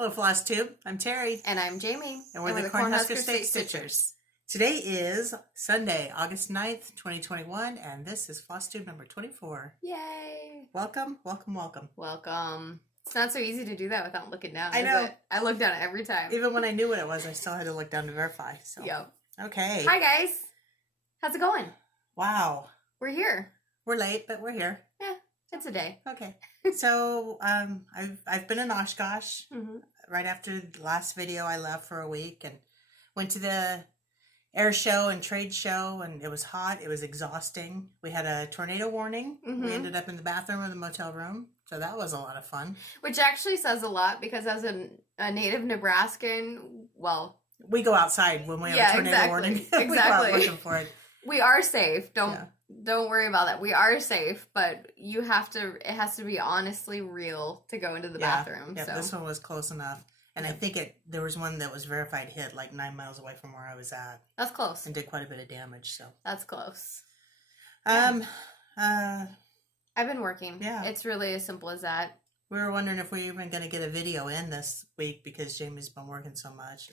Hello, Flosstube. I'm Terry. And I'm Jamie. And we're the Cornhusker State Stitchers. Today is Sunday, August 9th, 2021, and this is Flosstube number 24. Yay! Welcome, welcome, welcome. Welcome. It's not so easy to do that without looking down. I know. I look down every time. Even when I knew what it was, I still had to look down to verify. So. Yep. Okay. Hi, guys. How's it going? Wow. We're here. We're late, but we're here. Yeah, it's a day. Okay. So, I've been in Oshkosh. Mm-hmm. Right after the last video, I left for a week and went to the air show and trade show, and it was hot. It was exhausting. We had a tornado warning. Mm-hmm. We ended up in the bathroom of the motel room, so that was a lot of fun. Which actually says a lot because as a native Nebraskan, well... We go outside when we have a tornado warning. Exactly. We go out looking for it. We are safe. Don't worry about that. We are safe, but it has to be honestly real to go into the bathroom. Yeah, so. This one was close enough. And I think there was one that was verified hit like 9 miles away from where I was at. That's close. And did quite a bit of damage, so. That's close. I've been working. Yeah. It's really as simple as that. We were wondering if we were even going to get a video in this week because Jamie's been working so much.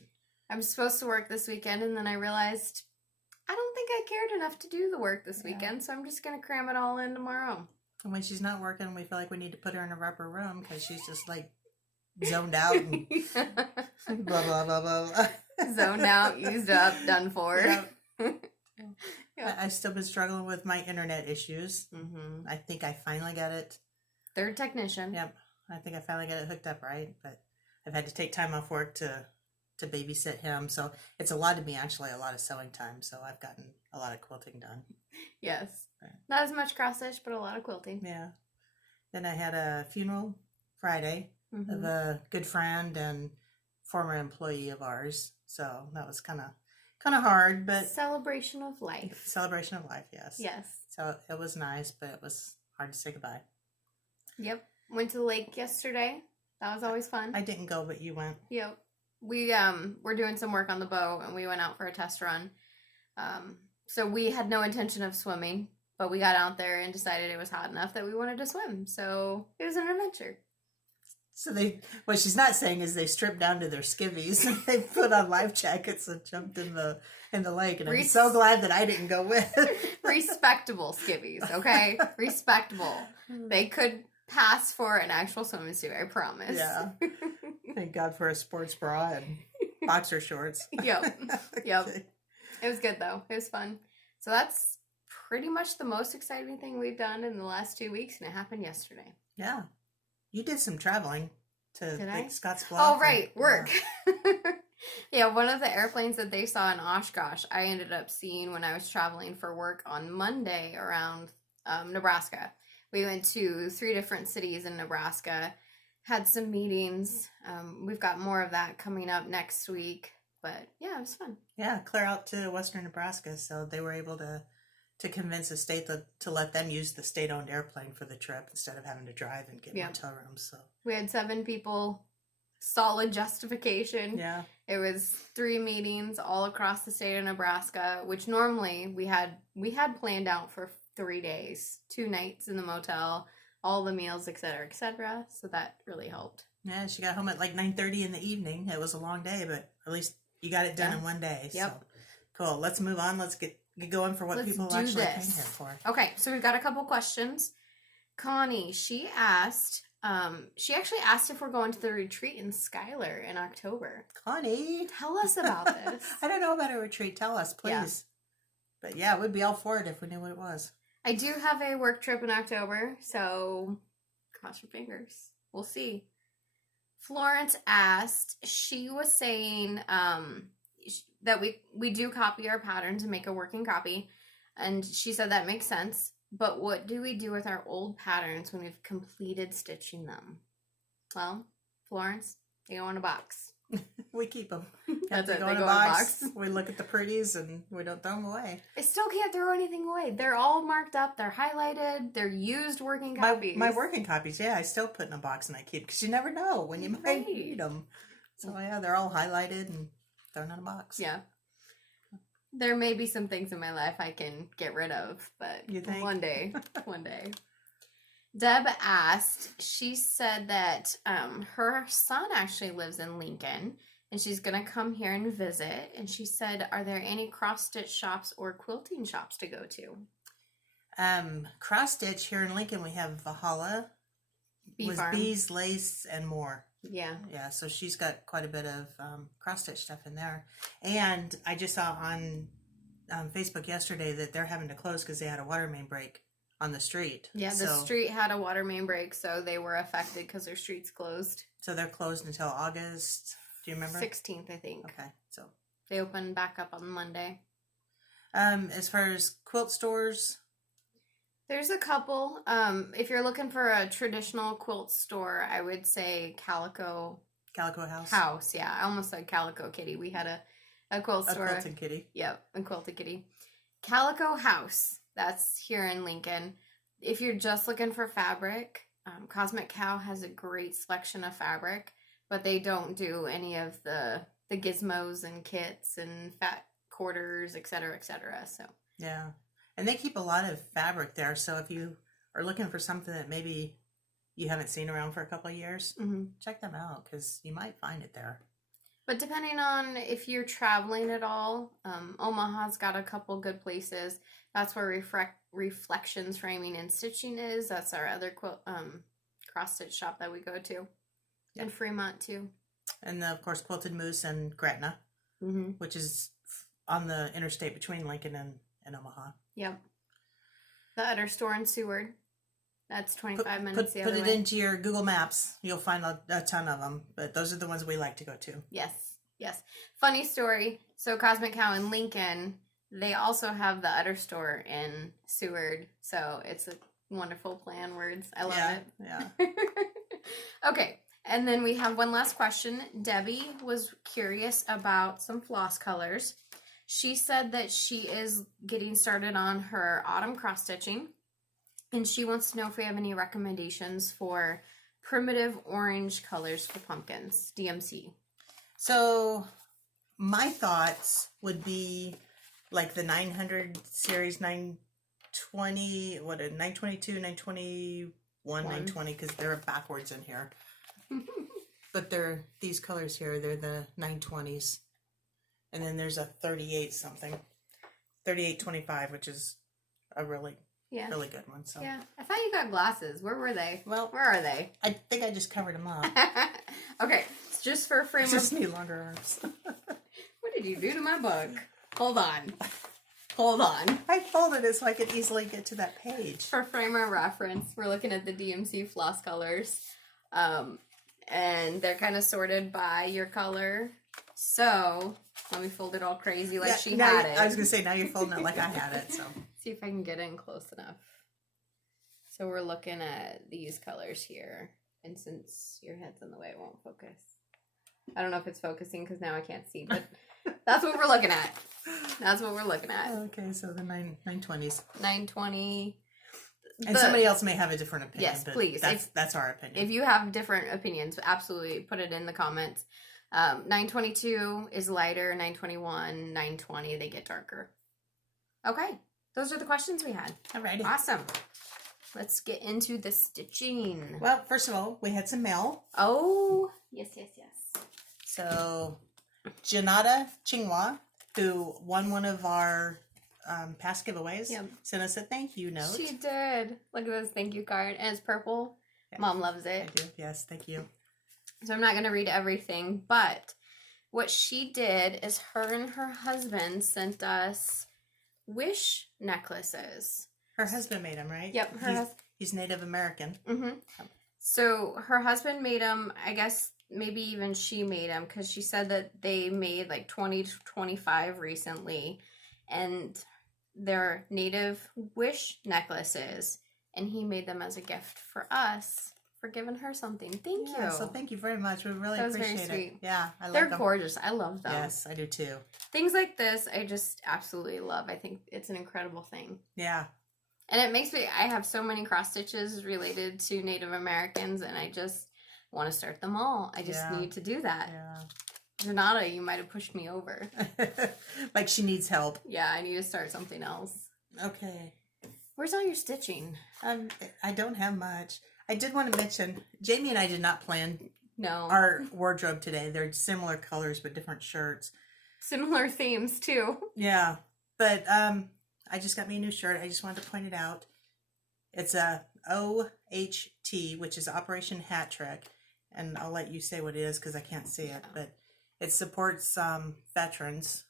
I'm supposed to work this weekend, and then I realized I don't think I cared enough to do the work this weekend, so I'm just going to cram it all in tomorrow. And when she's not working, we feel like we need to put her in a rubber room because she's just like zoned out and blah, blah, blah, blah. Zoned out, used up, done for. Yeah. I've still been struggling with my internet issues. Mm-hmm. I think I finally got it. Third technician. Yep. I think I finally got it hooked up right, but I've had to take time off work to babysit him. So it's allotted me actually a lot of sewing time. So I've gotten a lot of quilting done. Yes. Right. Not as much cross stitch, but a lot of quilting. Yeah. Then I had a funeral Friday of a good friend and former employee of ours. So that was kind of hard, but celebration of life. Celebration of life, yes. Yes. So it was nice, but it was hard to say goodbye. Yep. Went to the lake yesterday. That was always fun. I didn't go, but you went. Yep. We were doing some work on the boat and we went out for a test run. So we had no intention of swimming, but we got out there and decided it was hot enough that we wanted to swim. So it was an adventure. So what she's not saying is they stripped down to their skivvies and they put on life jackets and jumped in the lake. And I'm so glad that I didn't go with. Respectable skivvies, okay? Respectable. They could pass for an actual swimming suit, I promise. Yeah. Thank God for a sports bra and boxer shorts. Yep. Okay. It was good though. It was fun. So that's pretty much the most exciting thing we've done in the last 2 weeks, and it happened yesterday. Yeah. You did some traveling to like Scotts Bluff. Oh, right. Work. Yeah, one of the airplanes that they saw in Oshkosh, I ended up seeing when I was traveling for work on Monday around Nebraska. We went to 3 different cities in Nebraska, had some meetings. We've got more of that coming up next week. But yeah, it was fun. Yeah, clear out to western Nebraska. So they were able to convince the state to let them use the state-owned airplane for the trip instead of having to drive and get motel rooms. So we had 7 people, solid justification. Yeah. It was 3 meetings all across the state of Nebraska, which normally we had planned out for 3 days, 2 nights in the motel, all the meals, etc., etc. So that really helped. Yeah, she got home at like 9:30 in the evening. It was a long day, but at least you got it done in one day. Yep. So cool. Let's move on. Let's get going for what people actually came here for. Okay, so we've got a couple questions. Connie, she actually asked if we're going to the retreat in Schuyler in October. Connie, tell us about this. I don't know about a retreat. Tell us, please. Yeah. But yeah, we'd be all for it if we knew what it was. I do have a work trip in October, so cross your fingers. We'll see. Florence asked, she was saying that we do copy our patterns and make a working copy, and she said that makes sense, but what do we do with our old patterns when we've completed stitching them? Well, Florence, they go in a box. We keep them. That's it. They go in a box. We look at the pretties and we don't throw them away. I still can't throw anything away. They're all marked up. They're highlighted. They're used working copies. My working copies, yeah, I still put in a box and I keep, because you never know when you might need them. So yeah, they're all highlighted and thrown in a box. Yeah. There may be some things in my life I can get rid of, but you think? one day. Deb asked, she said that her son actually lives in Lincoln and she's going to come here and visit. And she said, are there any cross-stitch shops or quilting shops to go to? Cross-stitch here in Lincoln, we have Valhalla, bees, lace, and more. Yeah. Yeah, so she's got quite a bit of cross-stitch stuff in there. And I just saw on Facebook yesterday that they're having to close because they had a water main break on the street. Yeah, the street had a water main break, so they were affected because their street's closed. So they're closed until August, do you remember? 16th, I think. Okay, so. They open back up on Monday. As far as quilt stores? There's a couple. If you're looking for a traditional quilt store, I would say Calico House. Yeah, I almost said Calico Kitty. We had a quilt store. A Quilted Kitty. Yep, a Quilted Kitty. Calico House. That's here in Lincoln. If you're just looking for fabric, Cosmic Cow has a great selection of fabric, but they don't do any of the gizmos and kits and fat quarters, etc., etc. So yeah. And they keep a lot of fabric there, so if you are looking for something that maybe you haven't seen around for a couple of years, check them out, because you might find it there. But depending on if you're traveling at all, Omaha's got a couple good places. That's where Reflections Framing and Stitching is. That's our other cross-stitch shop that we go to. Yeah. In Fremont, too. And, of course, Quilted Moose and Gretna, which is on the interstate between Lincoln and Omaha. Yep. The Utter Store in Seward. That's 25 minutes the other way. Put it into your Google Maps. You'll find a ton of them, but those are the ones we like to go to. Yes, yes. Funny story. So Cosmic Cow in Lincoln, they also have the Utter Store in Seward. So it's a wonderful play on words. I love it. Yeah. Okay. And then we have one last question. Debbie was curious about some floss colors. She said that she is getting started on her autumn cross stitching, and she wants to know if we have any recommendations for primitive orange colors for pumpkins, DMC. So my thoughts would be like the 900 series, 920, 922, 921, 920, because they're backwards in here. But they're these colors here, they're the 920s. And then there's a 38 something. 3825, which is a really good one. So yeah. I thought you got glasses. Where were they? Well, where are they? I think I just covered them up. Okay. It's just for frame. Just need longer arms. What did you do to my book? Hold on. Hold on. I folded it so I could easily get to that page. For framer reference, we're looking at the DMC floss colors. And they're kind of sorted by your color. So let me fold it all crazy like she had it. I was going to say, now you're folding it like I had it. So see if I can get in close enough. So we're looking at these colors here. And since your head's in the way, it won't focus. I don't know if it's focusing because now I can't see, but that's what we're looking at. That's what we're looking at. Okay, so the 920s. 920. And somebody else may have a different opinion. Yes, please. That's our opinion. If you have different opinions, absolutely put it in the comments. 922 is lighter. 921, 920, they get darker. Okay, those are the questions we had. Alrighty. Awesome. Let's get into the stitching. Well, first of all, we had some mail. Oh, yes. So, Janata Chingwa, who won one of our past giveaways, sent us a thank you note. She did. Look at this thank you card. And it's purple. Yeah. Mom loves it. I do. Yes, thank you. So I'm not going to read everything, but what she did is her and her husband sent us wish necklaces. Her husband made them, right? Yep. He's Native American. Mm-hmm. So her husband made them. I guess maybe even she made them because she said that they made like 20 to 25 recently. And they're native wish necklaces. And he made them as a gift for us for giving her something. Thank you. So thank you very much. We really appreciate it. Very sweet. Yeah, I love them. They're gorgeous. I love them. Yes, I do too. Things like this, I just absolutely love. I think it's an incredible thing. Yeah. And it makes me, I have so many cross stitches related to Native Americans, and I just want to start them all. I just need to do that. Yeah. Renata, you might have pushed me over. Like she needs help. Yeah, I need to start something else. Okay. Where's all your stitching? I don't have much. I did want to mention, Jamie and I did not plan No. our wardrobe today. They're similar colors but different shirts. Similar themes too. Yeah, but I just got me a new shirt. I just wanted to point it out. It's a OHT, which is Operation Hat Trick, and I'll let you say what it is because I can't see it, but it supports veterans.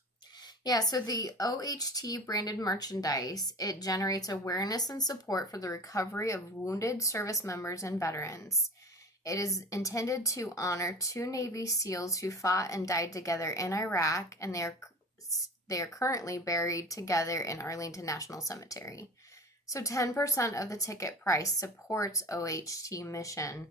Yeah, so the OHT branded merchandise, it generates awareness and support for the recovery of wounded service members and veterans. It is intended to honor 2 Navy SEALs who fought and died together in Iraq, and they are currently buried together in Arlington National Cemetery. So 10% of the ticket price supports OHT mission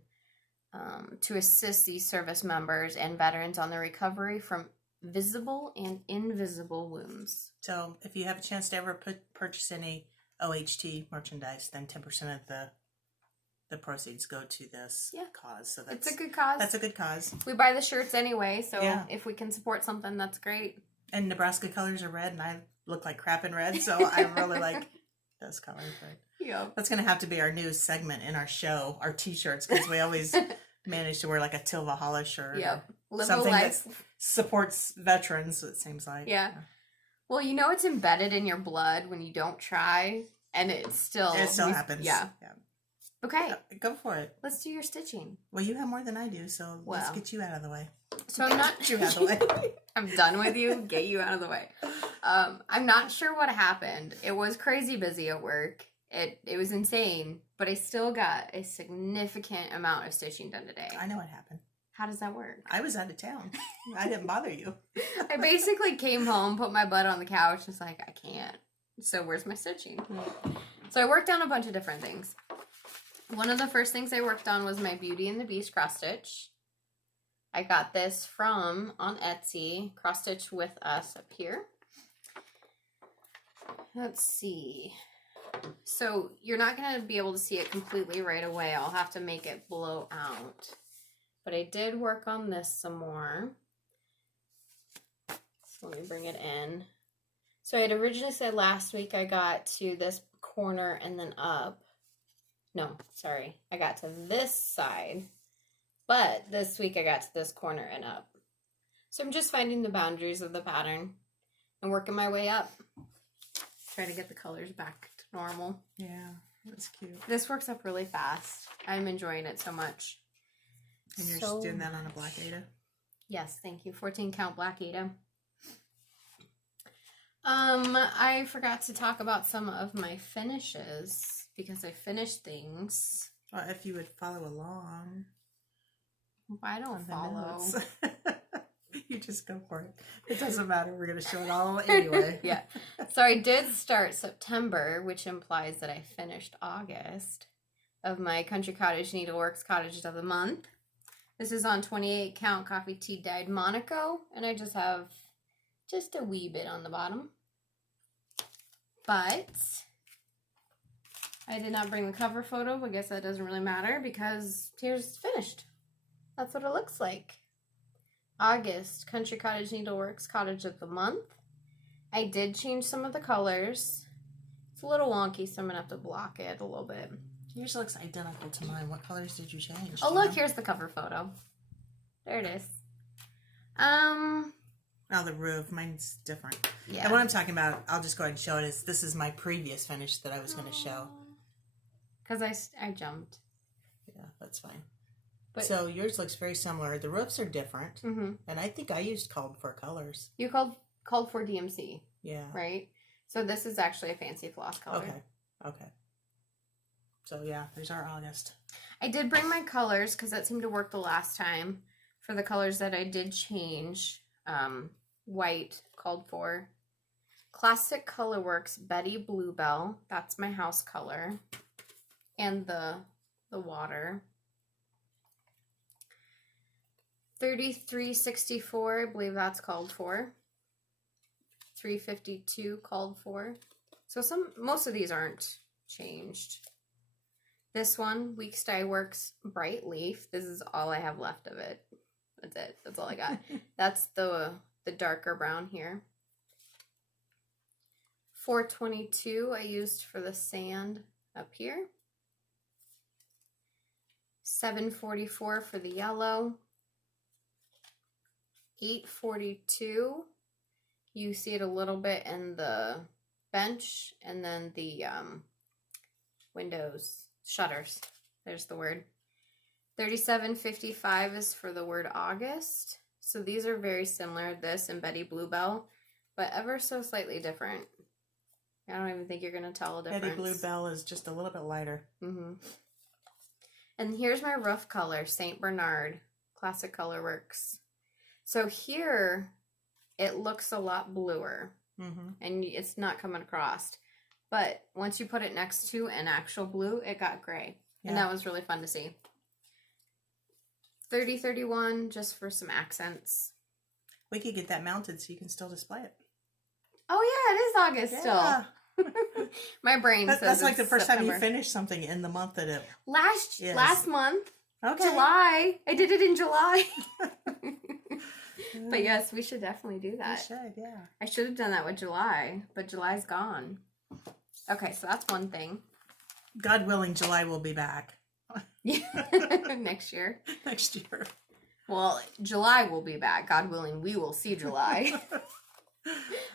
to assist these service members and veterans on the recovery from visible and invisible wounds. So if you have a chance to ever purchase any OHT merchandise, then 10% of the proceeds go to this cause. So it's a good cause. That's a good cause. We buy the shirts anyway, so if we can support something, that's great. And Nebraska colors are red, and I look like crap in red, so I really like those colors. But that's going to have to be our new segment in our show, our T-shirts, because we always manage to wear like a Tilva Hollow shirt. Yep. Live Something life. that supports veterans, it seems like. Yeah. Well, you know it's embedded in your blood when you don't try, and it still happens. Yeah. Okay. Go for it. Let's do your stitching. Well, you have more than I do, so let's get you out of the way. So I'm not... Get you out of the way. I'm done with you. Get you out of the way. I'm not sure what happened. It was crazy busy at work. It was insane, but I still got a significant amount of stitching done today. I know what happened. How does that work? I was out of town. I didn't bother you. I basically came home, put my butt on the couch, just like, I can't. So where's my stitching? So I worked on a bunch of different things. One of the first things I worked on was my Beauty and the Beast cross stitch. I got this on Etsy, cross stitch with us up here. Let's see. So you're not going to be able to see it completely right away. I'll have to make it blow out. But I did work on this some more. So let me bring it in. So I had originally said last week I got to this corner and then up. No, sorry. I got to this side. But this week I got to this corner and up. So I'm just finding the boundaries of the pattern and working my way up. Try to get the colors back to normal. Yeah, that's cute. This works up really fast. I'm enjoying it so much. And you're just doing that on a black Ada? Yes, thank you. 14 count black Ada. I forgot to talk about some of my finishes because I finished things. Well, if you would follow along. I don't follow. You just go for it. It doesn't matter. We're going to show it all anyway. Yeah. So I did start September, which implies that I finished August of my Country Cottage Needleworks Cottage of the Month. This is on 28 count coffee tea dyed Monaco, and I just have just a wee bit on the bottom. But I did not bring the cover photo, but I guess that doesn't really matter because here's finished. That's what it looks like. August, Country Cottage Needleworks Cottage of the Month. I did change some of the colors. It's a little wonky, so I'm going to have to block it a little bit. Yours looks identical to mine. What colors did you change? Oh, look, here's the cover photo. There it is. Oh, the roof. Mine's different. Yeah. And what I'm talking about, I'll just go ahead and show it. This is my previous finish that I was going to show. Because I jumped. Yeah, that's fine. But, so yours looks very similar. The roofs are different. Mm-hmm. And I think I used called for colors. You called for DMC. Yeah. Right? So this is actually a fancy floss color. Okay. So yeah, there's our August. I did bring my colors because that seemed to work the last time. For the colors that I did change, white called for. Classic Colorworks Betty Bluebell. That's my house color. And the water. 3364, I believe that's called for. 352 called for. So most of these aren't changed. This one, Weeks Dye Works Bright Leaf. This is all I have left of it. That's it. That's all I got. That's the darker brown here. 422 I used for the sand up here. 744 for the yellow. 842. You see it a little bit in the bench, and then the windows, shutters. There's the word. 3755 is for the word August. So these are very similar, this and Betty Bluebell, but ever so slightly different. I don't even think you're going to tell a difference. Betty Bluebell is just a little bit lighter. Mm-hmm. And here's my roof color, St. Bernard, Classic Color Works. So here, it looks a lot bluer, and it's not coming across. But once you put it next to an actual blue, it got gray. Yeah. And that was really fun to see. 3031, just for some accents. We could get that mounted so you can still display it. Oh, yeah, it is August still. My brain says that's like the first September. time you finish something in the month that it last month. Okay. July. I did it in July. But yes, we should definitely do that. We should, yeah. I should have done that with July, but July's gone. Okay, so that's one thing. God willing, July will be back. Next year. Next year. Well, July will be back. God willing, we will see July.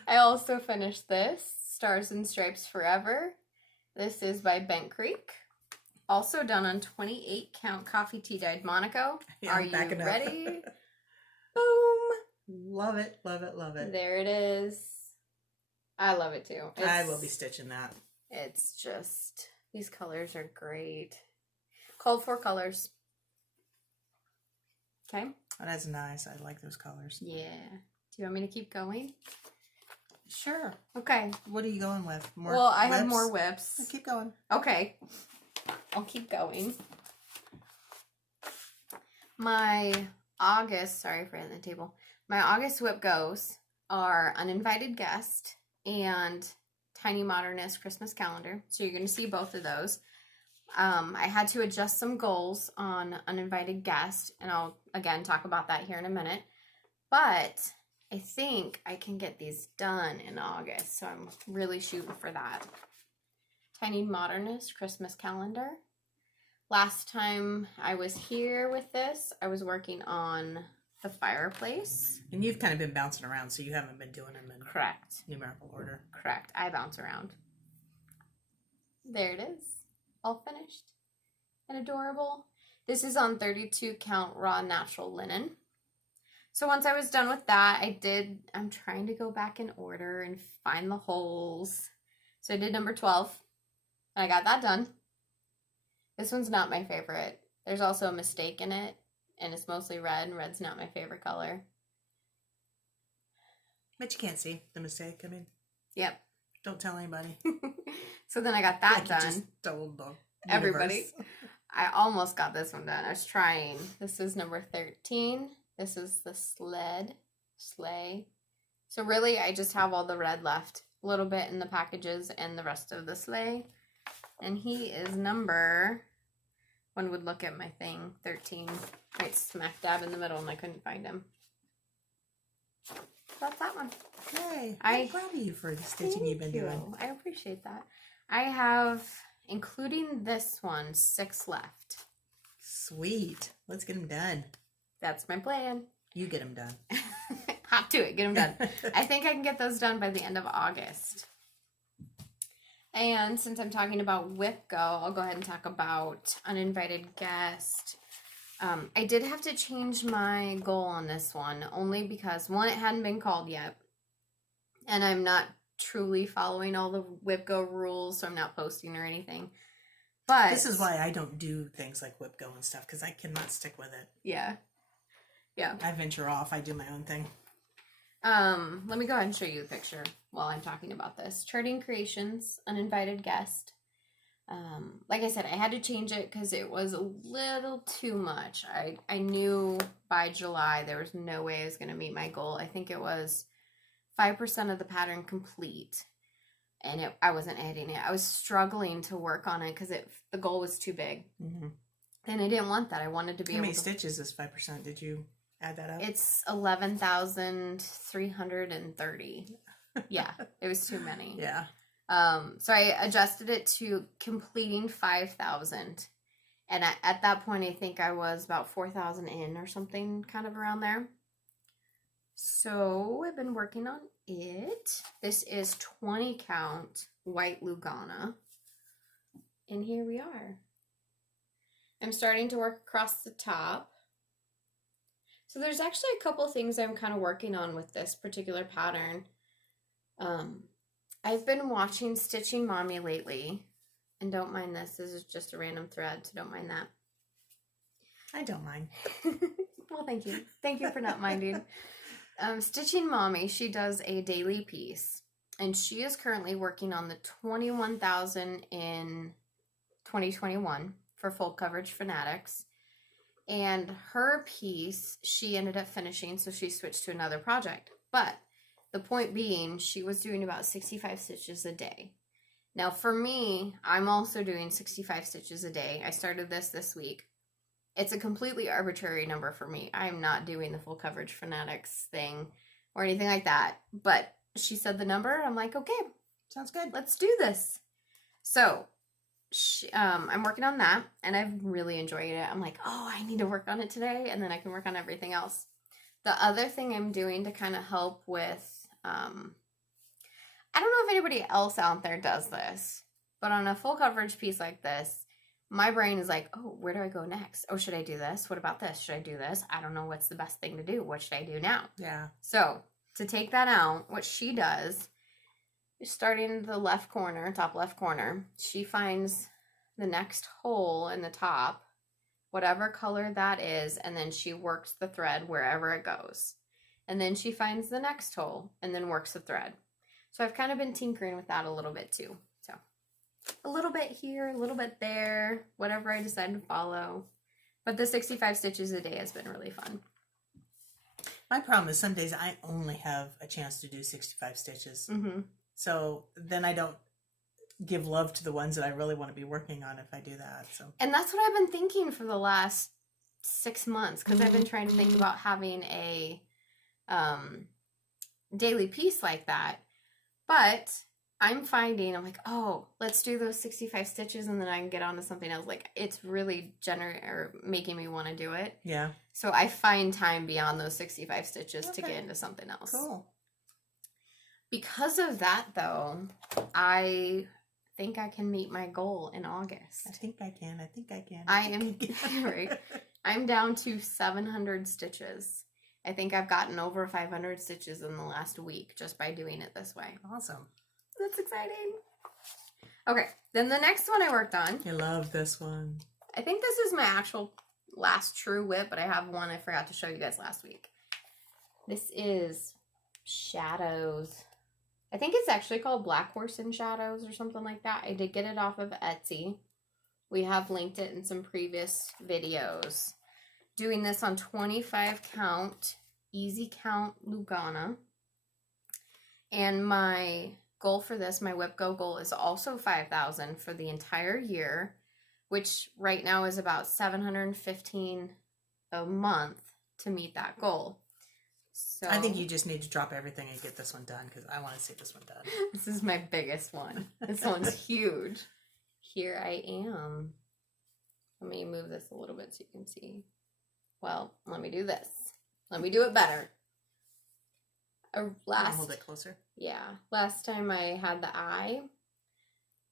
I also finished this, Stars and Stripes Forever. This is by Bent Creek. Also done on 28 count coffee tea dyed Monaco. Yeah, are you ready? Boom. Love it, love it, love it. There it is. I love it too. I will be stitching that. It's just, these colors are great. Called for colors. Okay. Oh, that's nice. I like those colors. Yeah. Do you want me to keep going? Sure. Okay. What are you going with? More well, I whips? have more whips. Keep going. Okay. I'll keep going. My August, sorry for hitting the table. My August WIPGOs are Uninvited Guest and Tiny Modernist Christmas Calendar. So you're going to see both of those. I had to adjust some goals on Uninvited Guest, and I'll, again, talk about that here in a minute. But I think I can get these done in August, so I'm really shooting for that. Tiny Modernist Christmas Calendar. Last time I was here with this, I was working on the fireplace. And you've kind of been bouncing around, so you haven't been doing them in Correct. numerical order. Correct. I bounce around. There it is. All finished. And adorable. This is on 32 count raw natural linen. So once I was done with that, I'm trying to go back in order and find the holes. So I did number 12. And I got that done. This one's not my favorite. There's also a mistake in it. And it's mostly red, and red's not my favorite color. But you can't see the mistake. I mean, yep. Don't tell anybody. So then I got that like done. You just told the everybody. I almost got this one done. I was trying. This is number 13. This is the sleigh. So really, I just have all the red left. A little bit in the packages and the rest of the sleigh. And he is number, one would look at my thing, 13. Right smack dab in the middle, and I couldn't find him. That's that one. Yay. I'm proud of you for the stitching you've been doing. I appreciate that. I have, including this one, 6 left. Sweet. Let's get them done. That's my plan. You get them done. Hop to it. Get them done. I think I can get those done by the end of August. And since I'm talking about WIPGO, I'll go ahead and talk about Uninvited Guest. I did have to change my goal on this one, only because, one, it hadn't been called yet. And I'm not truly following all the WIPGO rules, so I'm not posting or anything. But this is why I don't do things like WIPGO and stuff, because I cannot stick with it. Yeah. Yeah. I venture off. I do my own thing. Let me go ahead and show you a picture while I'm talking about this. Charting Creations, Uninvited Guest. Like I said, I had to change it because it was a little too much. I knew by July there was no way I was going to meet my goal. I think it was 5% of the pattern complete. And I wasn't editing it. I was struggling to work on it because the goal was too big. Mm-hmm. And I didn't want that. I wanted to be How many stitches is 5%? Did you add that up? It's 11,330. Yeah, it was too many. Yeah. So I adjusted it to completing 5,000. And at that point, I think I was about 4,000 in or something, kind of around there. So I've been working on it. This is 20 count white Lugana. And here we are. I'm starting to work across the top. So there's actually a couple things I'm kind of working on with this particular pattern. I've been watching Stitching Mommy lately. And don't mind this. This is just a random thread, so don't mind that. I don't mind. Well, thank you. Thank you for not minding. Stitching Mommy, she does a daily piece. And she is currently working on the 21,000 in 2021 for Full Coverage Fanatics. And her piece, she ended up finishing, so she switched to another project. But the point being, she was doing about 65 stitches a day. Now, for me, I'm also doing 65 stitches a day. I started this week. It's a completely arbitrary number for me. I'm not doing the Full Coverage Fanatics thing or anything like that. But she said the number, and I'm like, okay. Sounds good. Let's do this. So, I'm working on that, and I've really enjoyed it. I'm like, oh, I need to work on it today, and then I can work on everything else. The other thing I'm doing to kind of help with, I don't know if anybody else out there does this, but on a full coverage piece like this, my brain is like, oh, where do I go next? Oh, should I do this? What about this? Should I do this? I don't know what's the best thing to do. What should I do now? Yeah. So, to take that out, what she does, starting in the left corner, top left corner, she finds the next hole in the top, whatever color that is, and then she works the thread wherever it goes. And then she finds the next hole and then works the thread. So I've kind of been tinkering with that a little bit too. So a little bit here, a little bit there, whatever I decide to follow. But the 65 stitches a day has been really fun. My problem is some days I only have a chance to do 65 stitches. Mm-hmm. So then I don't give love to the ones that I really want to be working on if I do that. So. And that's what I've been thinking for the last 6 months, because I've been trying to think about having a daily piece like that. But I'm finding, I'm like, oh, let's do those 65 stitches and then I can get on to something else. Like, it's really making me want to do it. Yeah. So I find time beyond those 65 stitches to get into something else. Cool. Because of that, though, I think I can meet my goal in August. I think I can. I am, right. I'm down to 700 stitches. I think I've gotten over 500 stitches in the last week just by doing it this way. Awesome. That's exciting. Okay, then the next one I worked on. I love this one. I think this is my actual last true whip, but I have one I forgot to show you guys last week. This is Shadows. I think it's actually called Black Horse in Shadows or something like that. I did get it off of Etsy. We have linked it in some previous videos. Doing this on 25 count, easy count Lugana. And my goal for this, my WIPGO goal, is also 5,000 for the entire year, which right now is about $715 a month to meet that goal. So I think you just need to drop everything and get this one done, because I want to see this one done. This is my biggest one. This one's huge. Here I am. Let me move this a little bit so you can see. Well, let me do this. Let me do it better. Hold it closer. Yeah. Last time I had the eye.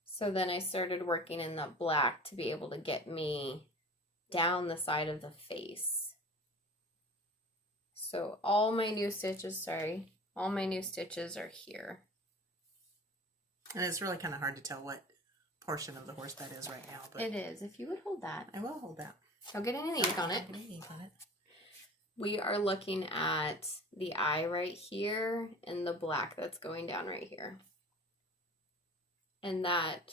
So then I started working in the black to be able to get me down the side of the face. So all my new stitches are here. And it's really kind of hard to tell what portion of the horse that is right now. But it is. If you would hold that. I will hold that. Don't get any ink on it. We are looking at the eye right here and the black that's going down right here. And that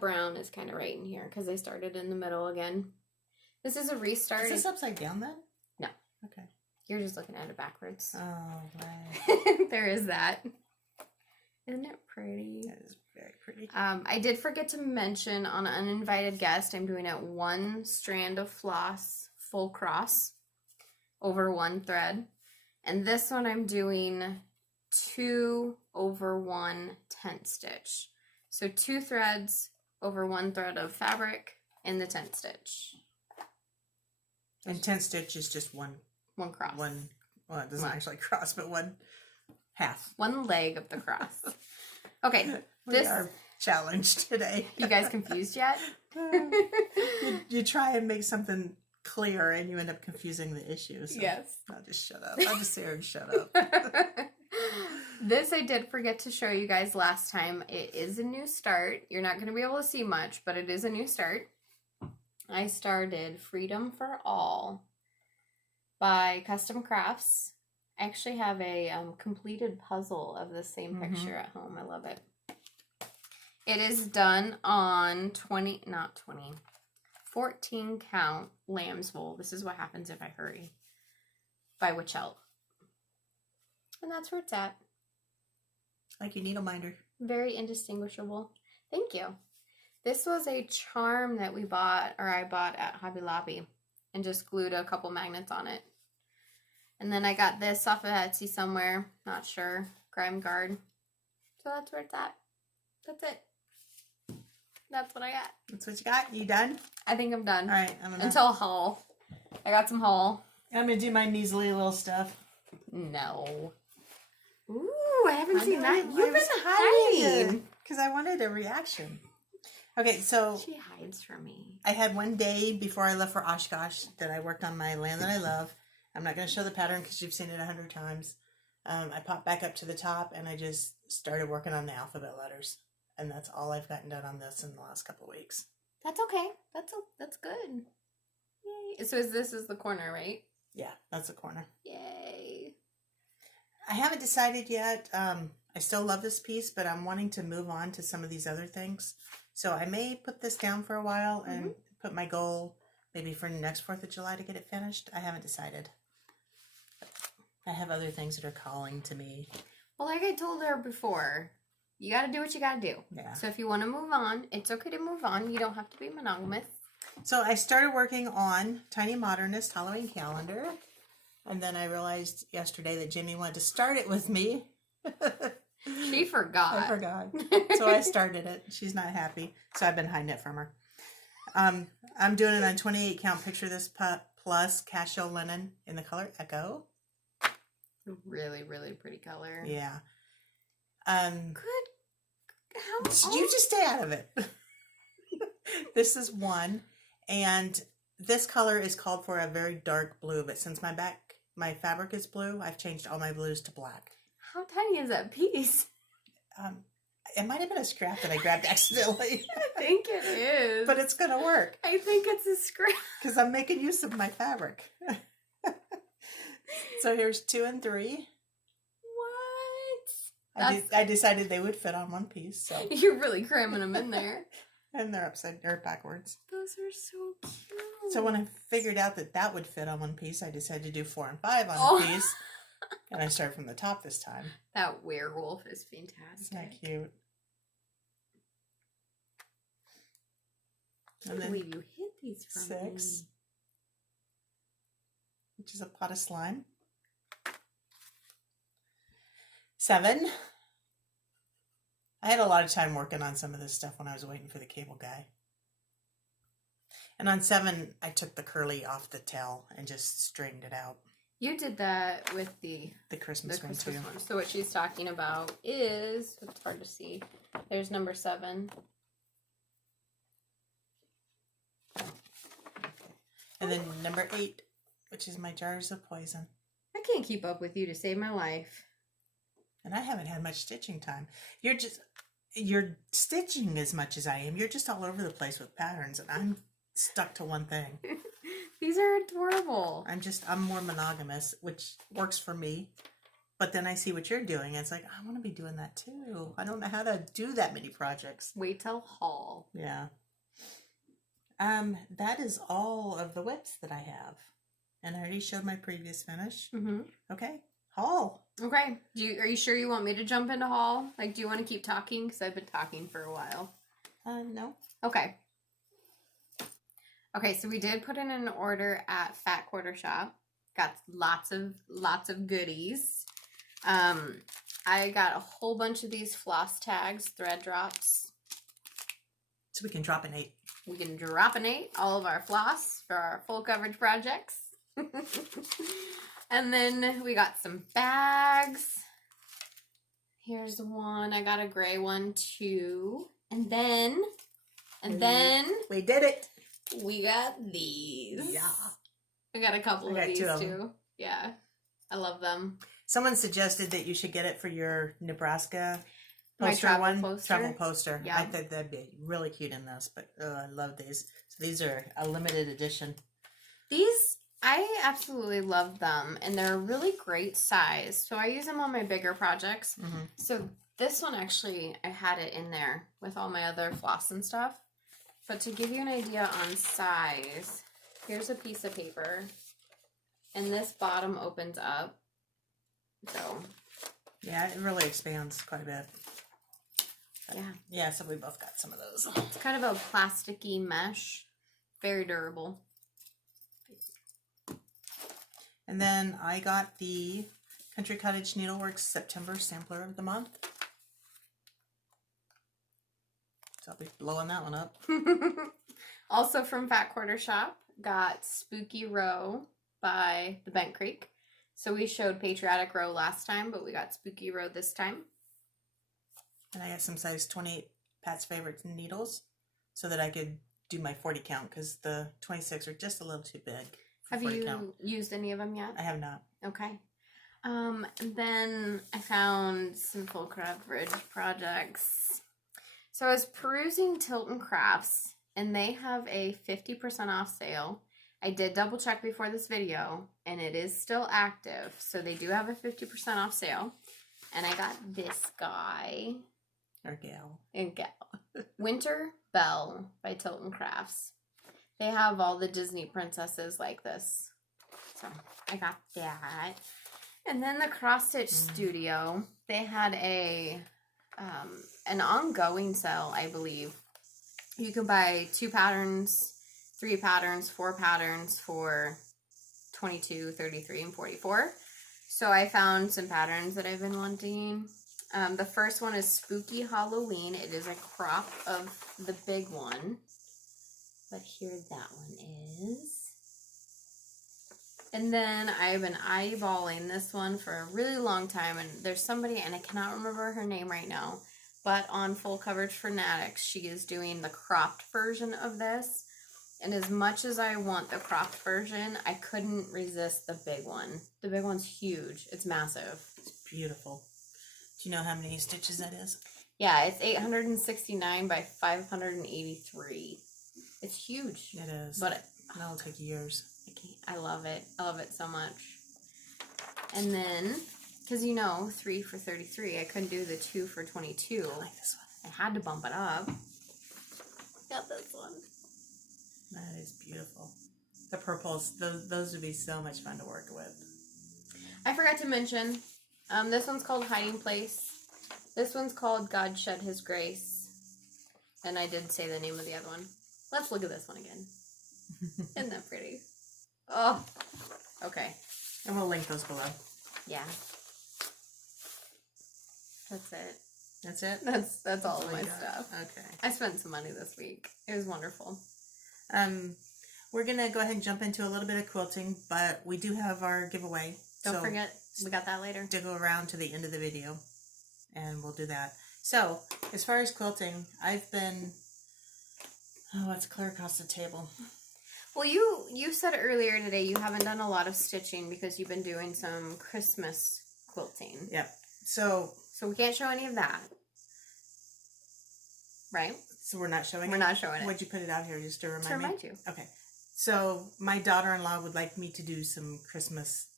brown is kind of right in here because I started in the middle again. This is a restart. Is this upside down then? No. Okay. You're just looking at it backwards. Oh, right. There is that. Isn't it pretty? That is very pretty. I did forget to mention on Uninvited Guest, I'm doing it 1 strand of floss, full cross, over 1 thread. And this one I'm doing 2 over 1 tent stitch. So 2 threads over 1 thread of fabric in the tent stitch. And tent stitch is just one cross. Well, it doesn't actually cross, but one half. One leg of the cross. Okay, We are challenged today. You guys confused yet? you try and make something clear and you end up confusing the issue. So Yes. I'll just shut up. I'll just sit here and shut up. This I did forget to show you guys last time. It is a new start. You're not going to be able to see much, but it is a new start. I started Freedom for All by Custom Crafts. I actually have a completed puzzle of the same picture at home. I love it. It is done on 14 count lamb's wool. This is what happens if I hurry. By Wichelt. And that's where it's at. Like your needle minder. Very indistinguishable. Thank you. This was a charm that I bought at Hobby Lobby and just glued a couple magnets on it. And then I got this off of Etsy somewhere. Not sure. Grime Guard. So that's where it's at. That's it. That's what I got. That's what you got? You done? I think I'm done. All right. Until haul. I got some haul. I'm going to do my measly little stuff. No. Ooh, I haven't seen that. You've been hiding. Because I wanted a reaction. Okay, so She hides from me. I had one day before I left for Oshkosh that I worked on my Land That I Love. I'm not going to show the pattern because you've seen it 100 times. I popped back up to the top and I just started working on the alphabet letters. And that's all I've gotten done on this in the last couple of weeks. That's okay. That's good. Yay. So this is the corner, right? Yeah, that's the corner. Yay. I haven't decided yet. I still love this piece, but I'm wanting to move on to some of these other things. So I may put this down for a while and put my goal maybe for next 4th of July to get it finished. I haven't decided. I have other things that are calling to me. Well, like I told her before, you got to do what you got to do. Yeah. So if you want to move on, it's okay to move on. You don't have to be monogamous. So I started working on Tiny Modernist Halloween calendar. And then I realized yesterday that Jimmy wanted to start it with me. She forgot. I forgot. So I started it. She's not happy. So I've been hiding it from her. I'm doing it on 28 count Picture This Plus Casio linen in the color Echo. Really, really pretty color. Yeah. Good. You just stay out of it. This is one. And this color is called for a very dark blue. But since my fabric is blue, I've changed all my blues to black. How tiny is that piece? It might have been a scrap that I grabbed accidentally. I think it is. But it's going to work. I think it's a scrap. Because I'm making use of my fabric. So here's 2 and 3. What? I decided they would fit on one piece. So. You're really cramming them in there. And they're backwards. Those are so cute. So when I figured out that would fit on one piece, I decided to do 4 and 5 on a piece. And I started from the top this time. That werewolf is fantastic. Isn't that cute? I can't believe you hid these from 6, which is a pot of slime. 7. I had a lot of time working on some of this stuff when I was waiting for the cable guy. And on 7, I took the curly off the tail and just straightened it out. You did that with the Christmas one too. one. So what she's talking about is, it's hard to see. There's number 7. And then number 8, which is my jars of poison. I can't keep up with you to save my life. And I haven't had much stitching time. You're stitching as much as I am. You're just all over the place with patterns, and I'm stuck to one thing. These are adorable. I'm more monogamous, which works for me. But then I see what you're doing, and it's like, I want to be doing that too. I don't know how to do that many projects. Wait till haul. Yeah. That is all of the whips that I have. And I already showed my previous finish. Mm-hmm. Okay. Haul. Okay. Are you sure you want me to jump into haul? Like, do you want to keep talking? Because I've been talking for a while. No. Okay. Okay, so we did put in an order at Fat Quarter Shop. Got lots of goodies. I got a whole bunch of these floss tags, thread drops. So we can drop an 8. We can dropinate all of our floss for our full coverage projects. And then we got some bags. Here's one. I got a gray one too. And then we did it. we got these. Yeah. I got a couple of these 2 of too. them. Yeah. I love them. Someone suggested that you should get it for your Nebraska My poster travel one. poster? Travel poster. Yeah. I think that'd be really cute in this, but I love these. So these are a limited edition. These, I absolutely love them, and they're a really great size. So I use them on my bigger projects. Mm-hmm. So this one actually, I had it in there with all my other floss and stuff. But to give you an idea on size, here's a piece of paper, and this bottom opens up. So yeah, it really expands quite a bit. yeah, Yeah, so we both got some of those. it's kind of a plasticky mesh, very durable. And then I got the Country Cottage Needleworks September Sampler of the Month. So I'll be blowing that one up. Also from Fat Quarter Shop, got Spooky Row by the Bent Creek. So we showed Patriotic Row last time, but we got Spooky Row this time. And I got some size 28 Pat's Favorite needles so that I could do my 40 count because the 26 are just a little too big. Have you used any of them yet? I have not. Okay. And then I found some full coverage projects. So I was perusing Tilton Crafts, and they have a 50% off sale. I did double check before this video, and it is still active. So they do have a 50% off sale. And I got this guy. Or gal. And gal. Winter Belle by Tilton Crafts. They have all the Disney princesses like this. So I got that. And then the Cross Stitch Studio, they had an ongoing sale, I believe. You can buy 2 patterns, 3 patterns, 4 patterns for $22, $33, and $44. So I found some patterns that I've been wanting. The first one is Spooky Halloween. It is a crop of the big one. But here that one is. And then I've been eyeballing this one for a really long time. And there's somebody, and I cannot remember her name right now, but on Full Coverage Fanatics, she is doing the cropped version of this. And as much as I want the cropped version, I couldn't resist the big one. The big one's huge. It's massive. It's beautiful. Do you know how many stitches that is? Yeah, it's 869 by 583. It's huge. It is. But that'll take years. I love it. I love it so much. And then, because 3 for 33, I couldn't do the 2 for 22. I like this one. I had to bump it up. Got this one. That is beautiful. The purples, those would be so much fun to work with. I forgot to mention, this one's called Hiding Place. This one's called God Shed His Grace. And I did say the name of the other one. Let's look at this one again. Isn't that pretty? Oh, okay. And we'll link those below. Yeah. That's it. That's it? That's all of my got. stuff. Okay. I spent some money this week. It was wonderful. We're going to go ahead and jump into a little bit of quilting, but we do have our giveaway. Don't forget, we got that later. To go around to the end of the video, and we'll do that. So, as far as quilting, I've been... Oh, it's clear across the table. Well, you said earlier today you haven't done a lot of stitching because you've been doing some Christmas quilting. Yep. So we can't show any of that. Right? So we're not showing it? We're not showing it. Would you put it out here just to remind me? To remind you. Okay. So my daughter-in-law would like me to do some Christmas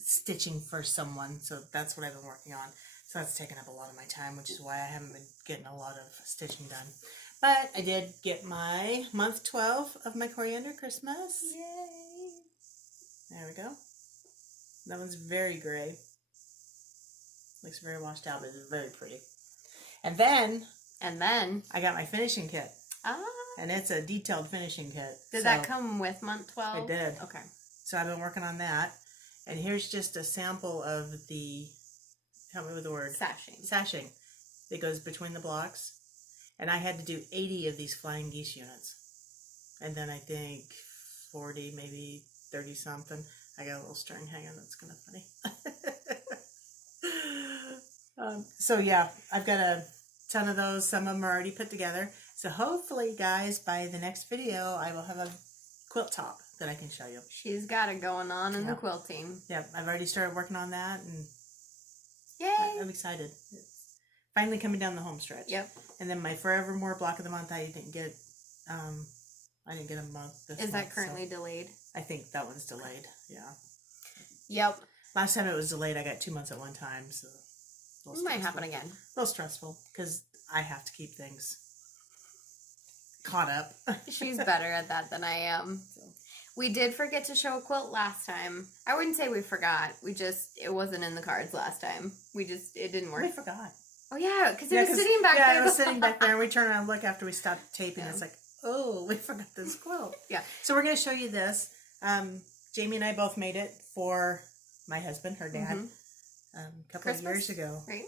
stitching for someone. So that's what I've been working on. So that's taken up a lot of my time, which is why I haven't been getting a lot of stitching done. But I did get my month 12 of my Coriander Christmas. Yay! There we go. That one's very gray. Looks very washed out, but it's very pretty. And then I got my finishing kit. Ah. And it's a detailed finishing kit. Did that come with month 12? It did. Okay. So I've been working on that. And here's just a sample of the help me with the word. Sashing. Sashing. That goes between the blocks. And I had to do 80 of these flying geese units. And then I think 40, maybe 30 something. I got a little string hanging. That's kind of funny. So yeah, I've got a ton of those. Some of them are already put together. So hopefully, guys, by the next video, I will have a quilt top that I can show you. She's got it going on in the quilting. Yep, I've already started working on that, and yay! I'm excited. It's finally coming down the home stretch. Yep. And then my Forevermore block of the month, I didn't get a month this month. Is that currently delayed? I think that one's delayed. Yeah. Yep. Last time it was delayed, I got 2 months at one time, so it might happen again. A little stressful because I have to keep things caught up. She's better at that than I am. So. We did forget to show a quilt last time. I wouldn't say we forgot. It wasn't in the cards last time. It didn't work. We forgot. Oh yeah, because it was sitting back there. Yeah, it was sitting back there, and we turn around and look after we stopped taping. Yeah. It's like, oh, we forgot this quilt. Yeah. So we're going to show you this. Jamie and I both made it for my husband, her dad, a couple of years ago. Right?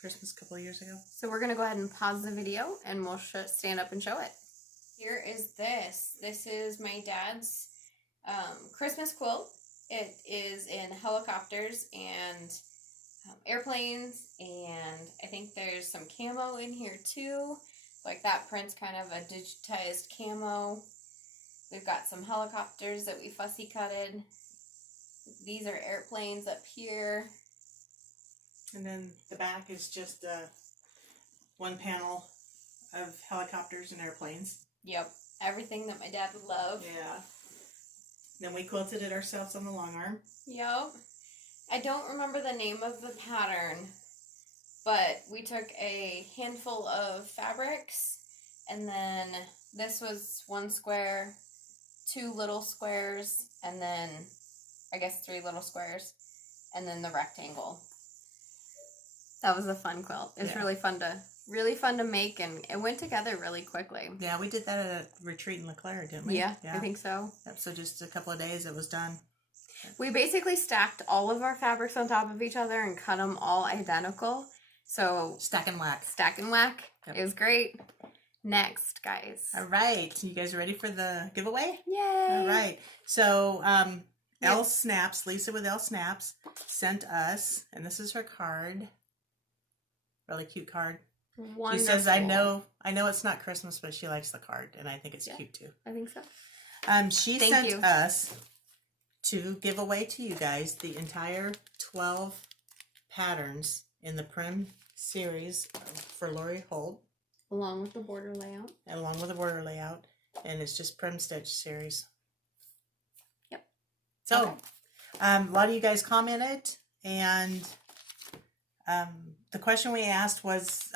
Christmas a couple of years ago. So we're going to go ahead and pause the video, and we'll stand up and show it. Here is this. This is my dad's Christmas quilt. It is in helicopters and airplanes, and I think there's some camo in here too. Like that print's kind of a digitized camo. We've got some helicopters that we fussy cutted. These are airplanes up here. And then the back is just one panel of helicopters and airplanes. Yep. Everything that my dad would love. Yeah. Then we quilted it ourselves on the long arm. Yep. I don't remember the name of the pattern, but we took a handful of fabrics, and then this was one square, 2 little squares, and then I guess 3 little squares, and then the rectangle. That was a fun quilt. It was really fun to make, and it went together really quickly. Yeah, we did that at a retreat in LeClaire, didn't we? Yeah, I think so. Yep, so just a couple of days it was done. We basically stacked all of our fabrics on top of each other and cut them all identical. So stack and whack. Stack and whack. Yep. It was great. Next, guys. All right. You guys ready for the giveaway? Yay. All right. So L Snaps, Lisa with L Snaps, sent us, and this is her card. Really cute card. Wonderful. She says, I know it's not Christmas, but she likes the card, and I think it's cute too. I think so. She sent us to give away to you guys the entire 12 patterns in the Prim series for Lori Holt. Along with the border layout. And along with the border layout. And it's just Prim Stitch series. Yep. So, a lot of you guys commented, and the question we asked was,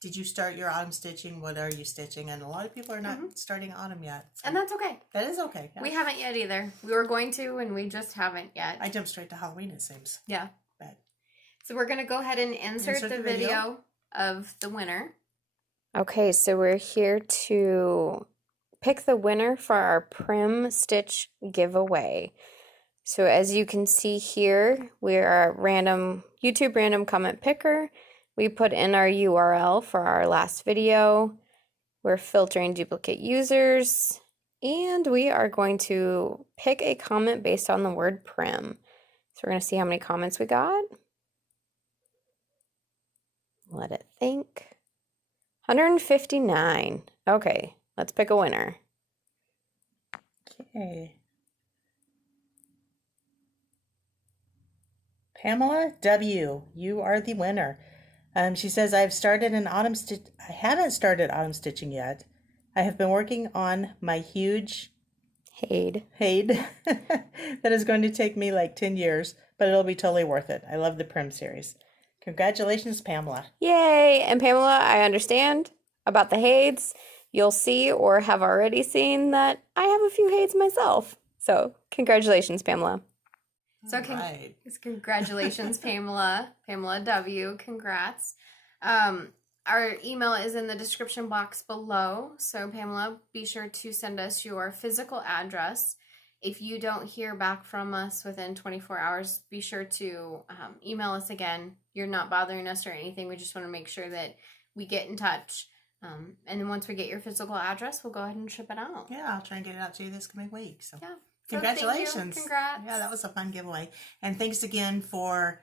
did you start your autumn stitching? What are you stitching? And a lot of people are not starting autumn yet. So and that's okay. That is okay. Yeah. We haven't yet either. We were going to, and we just haven't yet. I jumped straight to Halloween, it seems. Yeah. But so we're going to go ahead and insert the video of the winner. Okay, so we're here to pick the winner for our Prim Stitch giveaway. So as you can see here, we are YouTube random comment picker. We put in our URL for our last video. We're filtering duplicate users, and we are going to pick a comment based on the word Prim. So we're going to see how many comments we got. Let it think. 159. Okay, let's pick a winner. okay. Pamela W., you are the winner. She says, I haven't started autumn stitching yet. I have been working on my huge Hade that is going to take me like 10 years, but it'll be totally worth it. I love the Prim series. Congratulations, Pamela. Yay! And Pamela, I understand about the Hades. You'll see or have already seen that I have a few Hades myself. So congratulations, Pamela. So congratulations, Pamela. Pamela W. Congrats. Our email is in the description box below. So Pamela, be sure to send us your physical address If you don't hear back from us within 24 hours, be sure to email us again. You're not bothering us or anything. We just want to make sure that we get in touch. And then once we get your physical address, we'll go ahead and ship it out. Yeah, I'll try and get it out to you this coming week. So Yeah. congratulations. So thank you. Congrats. Yeah, that was a fun giveaway. And thanks again for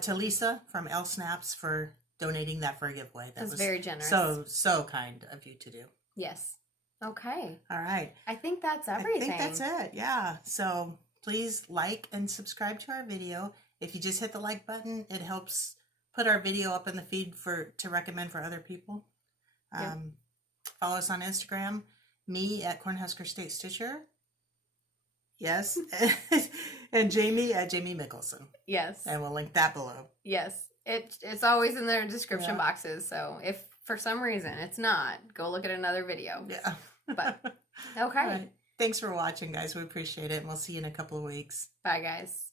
Teresa from L Snaps for donating that for a giveaway. That was very generous. So kind of you to do. Yes. Okay. All right. I think that's everything. I think that's it. Yeah. So please like and subscribe to our video. If you just hit the like button, it helps put our video up in the feed to recommend for other people. Yep. Follow us on Instagram. Me at Cornhusker State Stitcher. Yes. And Jamie at Jamie Mickelson. Yes. And we'll link that below. Yes. It's always in their description boxes. So if for some reason it's not, go look at another video. Yeah. But okay. Right. Thanks for watching, guys. We appreciate it. And we'll see you in a couple of weeks. Bye, guys.